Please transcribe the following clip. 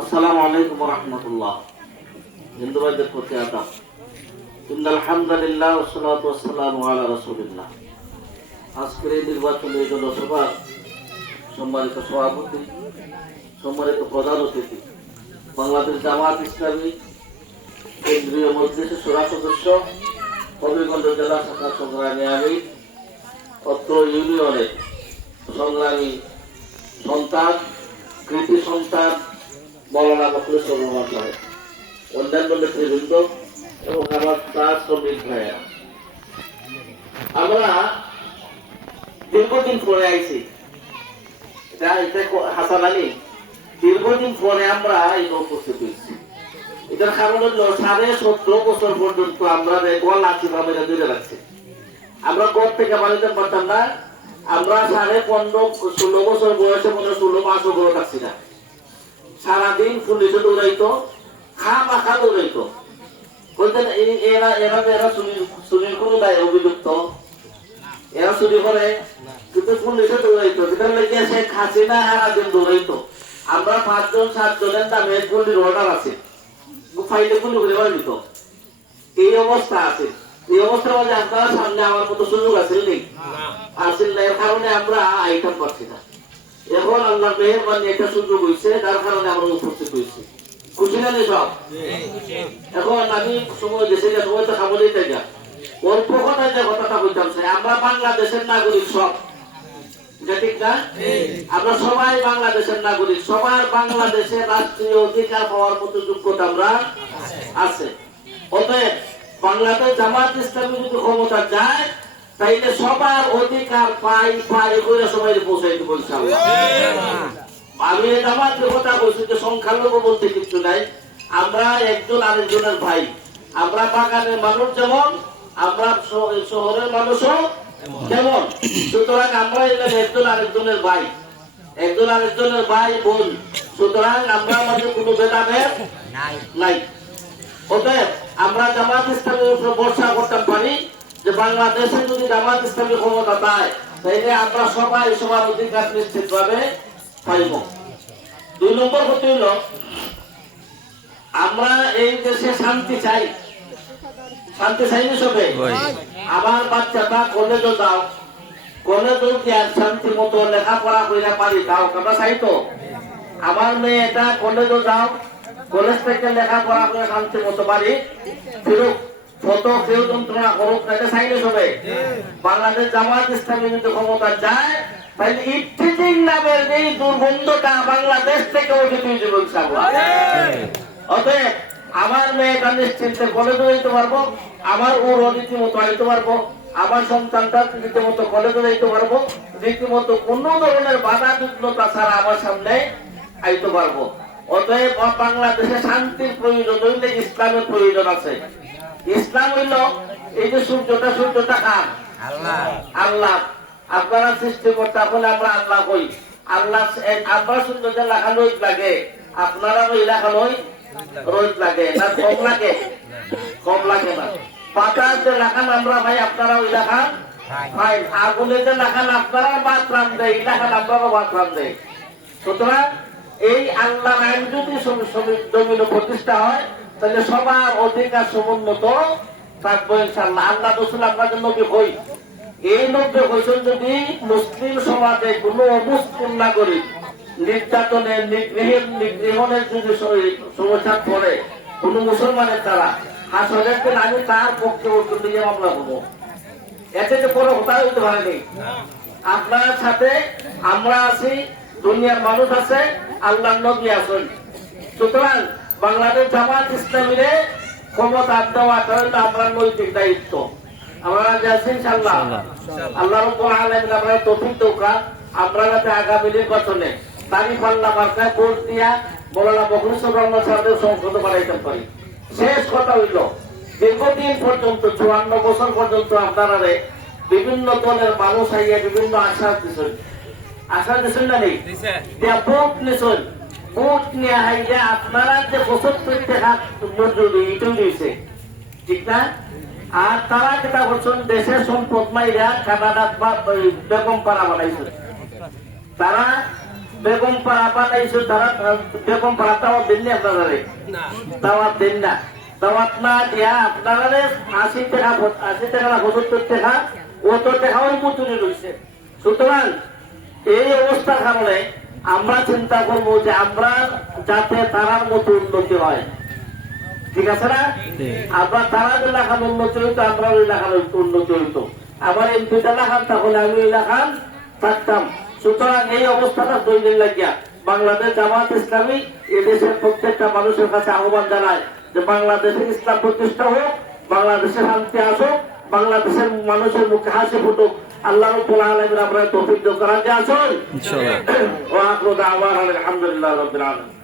আসসালামু আলাইকুম ওয়া রাহমাতুল্লাহ। হিন্দু ভাইদের প্রতি আদাব। ইন্নাল হামদুলিল্লাহ ওয়া সলাতু ওয়াসসালামু আলা রাসূলিল্লাহ। আজকের এই নির্বাচনী জনসভার সম্মানিত সভাপতি, সম্মানিত প্রধান অতিথি, বাংলাদেশ জামাত ইসলামী কেন্দ্রীয় মজলিসের শূরা সদস্য, হবিগঞ্জ জেলা শাখা সংগ্রামী আমির, অত্র ইউনিয়নের সংগ্রামী সন্তান, কৃতি সন্তান মৌলানা মুখলেসুর রহমান সাহেব, অন্যান্য নেতৃবৃন্দ এবং আমার প্রাণ শ্রমিক ভাইয়েরা, আমরা দীর্ঘদিন পরে আইছি। এটা হাসান আলী, দীর্ঘদিন পরে আমরা এই উপস্থিত হয়েছি। এটার কারণ হলো 17.5 বছর পর্যন্ত আমরা গলা চিপা মেরে ধরে রাখছি। আমরা ঘর থেকে বাড়িতে পারতাম না। আমরা 15-16 বছর বয়সে মনে 16 মাসও করে থাকছি না। সারাদিন পুলিশে দৌড়াইতো, খামাখা দৌড়াইতো, বলতেন এরা চুরির কোনো দায় অভিযুক্ত, এরা চুরি করে, কিন্তু পুলিশে দৌড়াইতো। যেটা লেগে সে খাসি না সারাদিন দৌড়াইতো। আমরা 5-7 জনের নামে গুলির অর্ডার আছে, ফাইলে গুলি করে মারা দিত। এই অবস্থা আছে। এই অবস্থার মধ্যে আপনারা সামনে আমার মতো সুযোগ আছে নেই, আসেন না। এর কারণে আমরা আইটেম পাচ্ছি না। এখন আল্লাহ মেহেরবানি একটা সুযোগ হয়েছে, যার কারণে আমরা উপস্থিত হয়েছি। খুশি না সব? এখন আমি সময় দেশে সময় তো খাবলেই তাই যা অল্প কথায় যে কথাটা বলতাম, আমরা বাংলাদেশের নাগরিক সব, ঠিক না? আমরা সবাই বাংলাদেশের নাগরিক, সবার বাংলাদেশের রাষ্ট্রীয় অধিকার পাওয়ার মতো যোগ্যতা আমরা আছে। অতএব বাংলাদেশ জামাত ইসলামী যদি ক্ষমতা যায়, তাইলে সবার অধিকার পাই করে সবাই পৌঁছাইতে বলছে। আমি জামাতের কথা বলছি যে সংখ্যালঘু বলতে কিছু নাই। আমরা একজন আরেকজনের ভাই। আমরা বাগানের মানুষ যেমন, আমরা শহরের মানুষও তেমন। সুতরাং আমরা একজন আরেকজনের ভাই, একজন আরেকজনের ভাই বোন। সুতরাং আমরা আমাদের কোনো ভেদাভেদ নাই। অতএব আমরা জামাত ইসলামের উপর ভরসা করতে পারি যে বাংলাদেশে যদি জামাত ইসলামী ক্ষমতা পায়, তাইলে আমরা সবাই সবার অধিকার নিশ্চিত ভাবে পাইব। 2 নম্বর কথা হইল, আমরা এই দেশে শান্তি চাই। শান্তি চাইনি সবে? আমার বাচ্চাটা কলেজও যাও, কলেজও কি আর শান্তি মতো লেখাপড়া করে পারি তাও আমরা চাই তো। আমার মেয়েটা কলেজও যাও, কলেজ থেকে লেখাপড়া করে শান্তি মতো পারি ফিরুক, কত কেউ যন্ত্রণা করুক, এটা চাইলে সবে। বাংলাদেশ জামাত ইসলামী যদি ক্ষমতা যায়, তাহলে ইফতিজিং নামের এই দুর্গন্ধটা বাংলাদেশ থেকে উঠে দিয়ে যাবে ইনশাআল্লাহ। অতএব আমার মেয়েটা নিশ্চিন্তে কলেজে যেতে পারবো, আমার ওর রীতিমতো আইতে পারবো, আমার সন্তানটা রীতিমতো কলেজে যেতে পারবো, রীতিমতো কোন ধরনের বাধা বিঘ্নতা ছাড়া আমার সামনে আইতে পারবো। অতএব বাংলাদেশে শান্তির প্রয়োজন হইলে ইসলামের প্রয়োজন আছে। ইসলাম হইল এই যে সূর্যটা কার? আল্লাহ। আপনারা সৃষ্টি করতে হলে আমরা আল্লাহ কই। আল্লাহ আমরা সূর্যটা লেখা রোদ লাগে, আপনারা ওই লেখা রোদ লাগে না? কম লাগে? কম লাগে না। বাতাস যে লেখান আমরা ভাই, আপনারা ওই লেখান ভাই। আগুনে যে লেখান আপনারা ভাত রান্ধে, এই লেখান আপনারা ভাত রান্ধে। সুতরাং এই আল্লাহ আইন যদি জমিনে প্রতিষ্ঠা হয়, তাহলে সবার অধিকার সমুন্নত থাকবো ইনশাআল্লাহ। আল্লাহ রসুল আপনাদের নবী হই, এই নবী হয়েছেন যদি মুসলিম সমাজে কোন মুসলিম নাগরিক নির্যাতনের নিগ্রহণের যদি সমস্যা পড়ে কোন মুসলমানের দ্বারা, হাসরের দিন আমি তার পক্ষে অর্জুন দিয়ে মামলা করবো। এতে তো বড় হতা হইতে পারেনি। আপনার সাথে আমরা আছি, দুনিয়ার মানুষ আছে, আল্লাহর নবী আছেন। সুতরাং বাংলাদেশ জামাত ইসলামীর ক্ষমতা দেওয়াটা হইল আমরা নৈতিক দায়িত্ব। আমরা যাচ্ছি ইনশাআল্লাহ। আল্লাহ রাব্বুল আলামিন আমরা তৌফিক দাও, আমরা যাতে আগামী নির্বাচনে তারিফ আল্লাহ মার্কায় ভোট দিয়া মৌলানা মুখলেসুর রহমান সাহেবের সংসদ বানাইতে পারি। শেষ কথা হইল, দীর্ঘদিন পর্যন্ত 54 বছর পর্যন্ত আপনারা বিভিন্ন দলের মানুষ আইয়া বিভিন্ন আশ্বাস দিচ্ছেন না নেই? ভোট নিছেন, ভোট নিয়ে আইয়া আপনারা যে 75 টাকা মজুরি এটা দিয়েছে, ঠিক না? আর তারা যেটা করছেন, দেশের সম্পদ মাইরা কানাডা বা বেগম পাড়া বানাইছে। তারা বেগম পাড়া বানাইছো তারা বেগম পাড়া তাওয়াত দেন না আপনারা দাওয়াত দেন না দাওয়াত না দিয়া আপনারা 80 টাকা না 75 টাকা অত টাকা ওই মতুরে রয়েছে। সুতরাং এই অবস্থার কারণে আমরা চিন্তা করবো যে আমরা যাতে তারার মতো উন্নতি হয়, ঠিক আছে না? আমরা তারা এলাকার উন্নতি হইতো, আমরা ওই এলাকার উন্নতি হইতো। আমার এমপি এলাকান তাহলে আমি ওই এলাকান থাকতাম। সুতরাং এই অবস্থাটা তৈরি লাগিয়া বাংলাদেশ জামাত ইসলামী এদেশের প্রত্যেকটা মানুষের কাছে আহ্বান জানায় যে বাংলাদেশে ইসলাম প্রতিষ্ঠা হোক, বাংলাদেশে শান্তি আসুক, বাংলাদেশের মানুষের মুখে হাসি ফুটুক। আল্লাহ রাব্বুল আলামিন আমরা তৌফিক দান করেন যে আসুন। ইনশাআল্লাহ। ওয়া আখিরু দাওয়ানা আলহামদুলিল্লাহি রাব্বিল আলামিন।